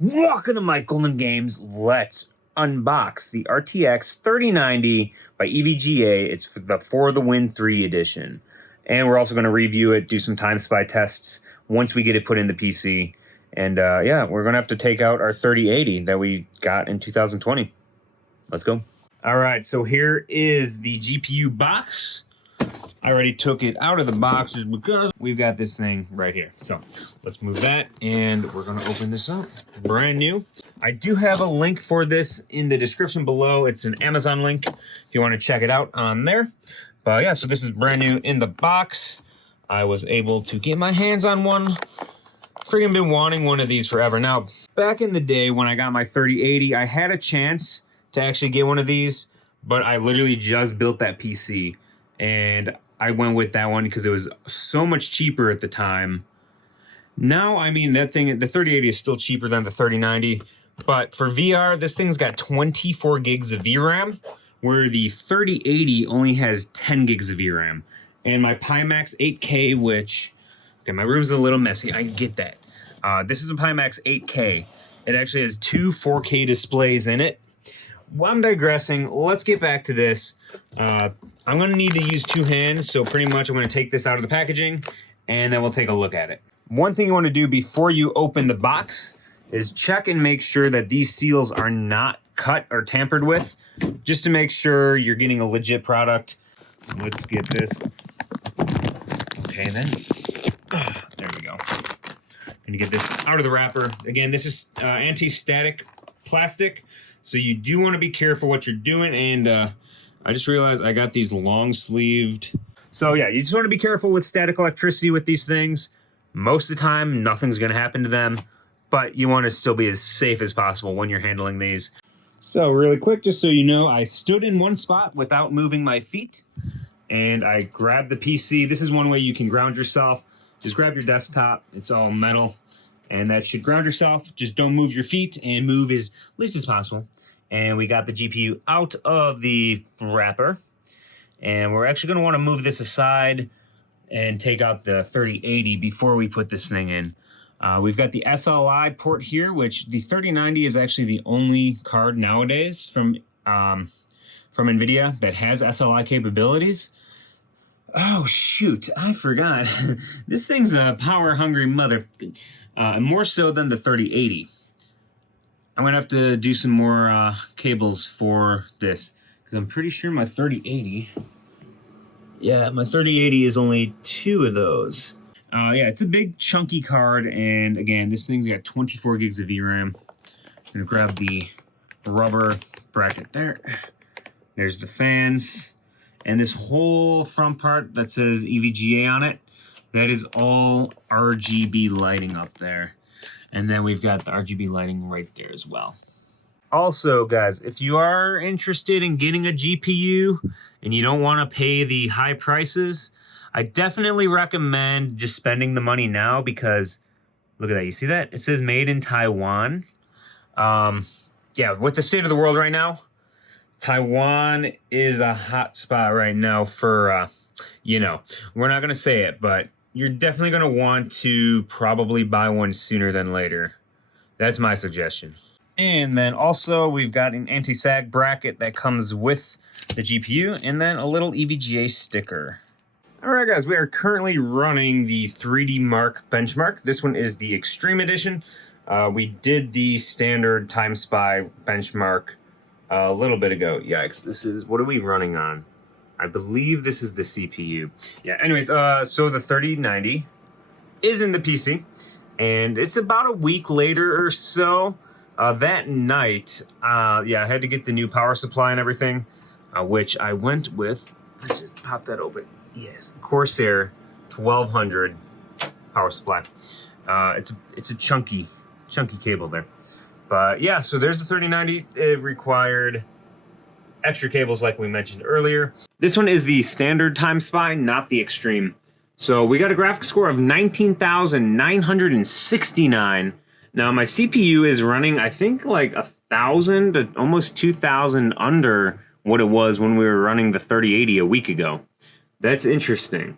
Welcome to Mike Golden Games. Let's unbox the RTX 3090 by EVGA. It's for the Win 3 edition. And we're also going to review it, do some time spy tests once we get it put in the PC. And yeah, we're going to have to take out our 3080 that we got in 2020. Let's go. All right, so here is the GPU box. I already took it out of the box just because we've got this thing right here. So let's move that and we're gonna open this up. Brand new. I do have a link for this in the description below. It's an Amazon link if you want to check it out on there. But yeah, so this is brand new in the box. I was able to get my hands on one. Freaking been wanting one of these forever. Now, back in the day when I got my 3080, I had a chance to actually get one of these, but I literally just built that PC. And I went with that one because it was so much cheaper at the time. Now, I mean, that thing, the 3080 is still cheaper than the 3090. But for VR, this thing's got 24 gigs of VRAM, where the 3080 only has 10 gigs of VRAM. And my Pimax 8K, which, okay, my room's a little messy. I get that. This is a Pimax 8K. It actually has two 4K displays in it. Well, I'm digressing. Let's get back to this. I'm going to need to use two hands, so pretty much I'm going to take this out of the packaging, and then we'll take a look at it. One thing you want to do before you open the box is check and make sure that these seals are not cut or tampered with, just to make sure you're getting a legit product. So let's get this. Okay, then. There we go. Going to get this out of the wrapper. Again, this is anti-static plastic, so you do want to be careful what you're doing, and I just realized I got these long-sleeved. So yeah, you just want to be careful with static electricity with these things. Most of the time, nothing's going to happen to them, but you want to still be as safe as possible when you're handling these. So really quick, just so you know, I stood in one spot without moving my feet, and I grabbed the PC. This is one way you can ground yourself. Just grab your desktop. It's all metal, and that should ground yourself. Just don't move your feet and move as least as possible. And we got the GPU out of the wrapper. And we're actually going to want to move this aside and take out the 3080 before we put this thing in. We've got the SLI port here, which the 3090 is actually the only card nowadays from Nvidia that has SLI capabilities. Oh, shoot, I forgot. This thing's a power-hungry mother, more so than the 3080. I'm going to have to do some more cables for this, because I'm pretty sure my 3080, yeah, my 3080 is only two of those. Yeah, it's a big chunky card, and again, this thing's got 24 gigs of VRAM. I'm going to grab the rubber bracket there. There's the fans, and this whole front part that says EVGA on it, that is all RGB lighting up there. And then we've got the RGB lighting right there as well. Also, guys, if you are interested in getting a GPU and you don't want to pay the high prices, I definitely recommend just spending the money now, because look at that. You see that? It says made in Taiwan. Yeah, with the state of the world right now, Taiwan is a hot spot right now for, you know, we're not going to say it, but you're definitely going to want to probably buy one sooner than later. That's my suggestion. And then also we've got an anti-sag bracket that comes with the GPU, and then a little EVGA sticker. All right, guys, we are currently running the 3D Mark benchmark. This one is the Extreme Edition. We did the standard Time Spy benchmark a little bit ago. Yikes, this is, what are we running on? I believe this is the CPU. Yeah, anyways, so the 3090 is in the PC, and it's about a week later or so. That night, yeah, I had to get the new power supply and everything, which I went with, let's just pop that open. Yes, Corsair 1200 power supply. It's a chunky cable there. But yeah, so there's the 3090. It required extra cables like we mentioned earlier. This one is the standard Time Spy, not the Extreme. So we got a graphics score of 19,969. Now my CPU is running, I think, like 1,000 to almost 2,000 under what it was when we were running the 3080 a week ago. That's interesting.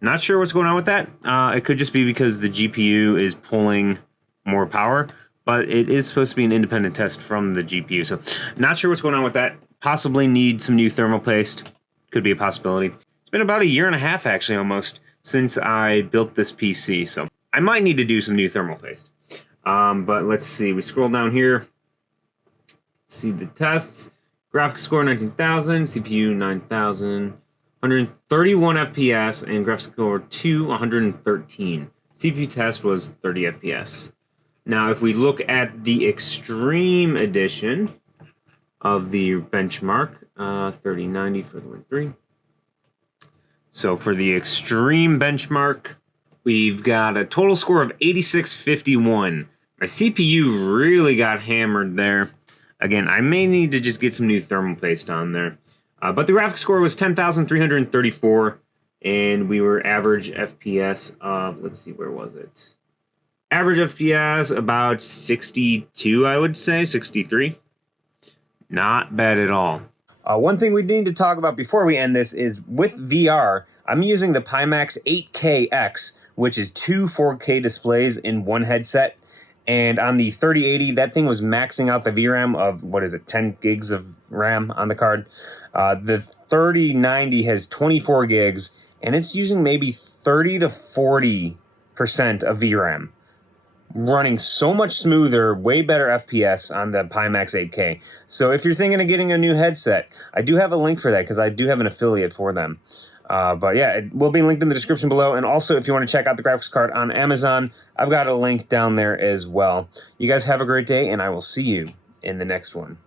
Not sure what's going on with that. It could just be because the GPU is pulling more power, but it is supposed to be an independent test from the GPU. So not sure what's going on with that. Possibly need some new thermal paste. Could be a possibility. It's been about a year and a half, actually, almost, since I built this PC. So I might need to do some new thermal paste. But let's see. We scroll down here. See the tests. Graphics score 19,000. CPU 9,000. 131 FPS. And graphics score 113. CPU test was 30 FPS. Now, if we look at the Extreme Edition of the benchmark, 3090 for the Win 3. So for the Extreme benchmark, we've got a total score of 8651. My CPU really got hammered there. Again, I may need to just get some new thermal paste on there. But the graphics score was 10,334, and we were average FPS of, let's see, where was it? Average FPS about 62, I would say, 63. Not bad at all. One thing we need to talk about before we end this is with VR, I'm using the Pimax 8KX, which is two 4K displays in one headset. And on the 3080, that thing was maxing out the VRAM of, 10 gigs of RAM on the card. The 3090 has 24 gigs, and it's using maybe 30 to 40% of VRAM. Running so much smoother, way better FPS on the Pimax 8K. So if you're thinking of getting a new headset, I do have a link for that because I do have an affiliate for them. But yeah, it will be linked in the description below. And also, if you want to check out the graphics card on Amazon, I've got a link down there as well. You guys have a great day, and I will see you in the next one.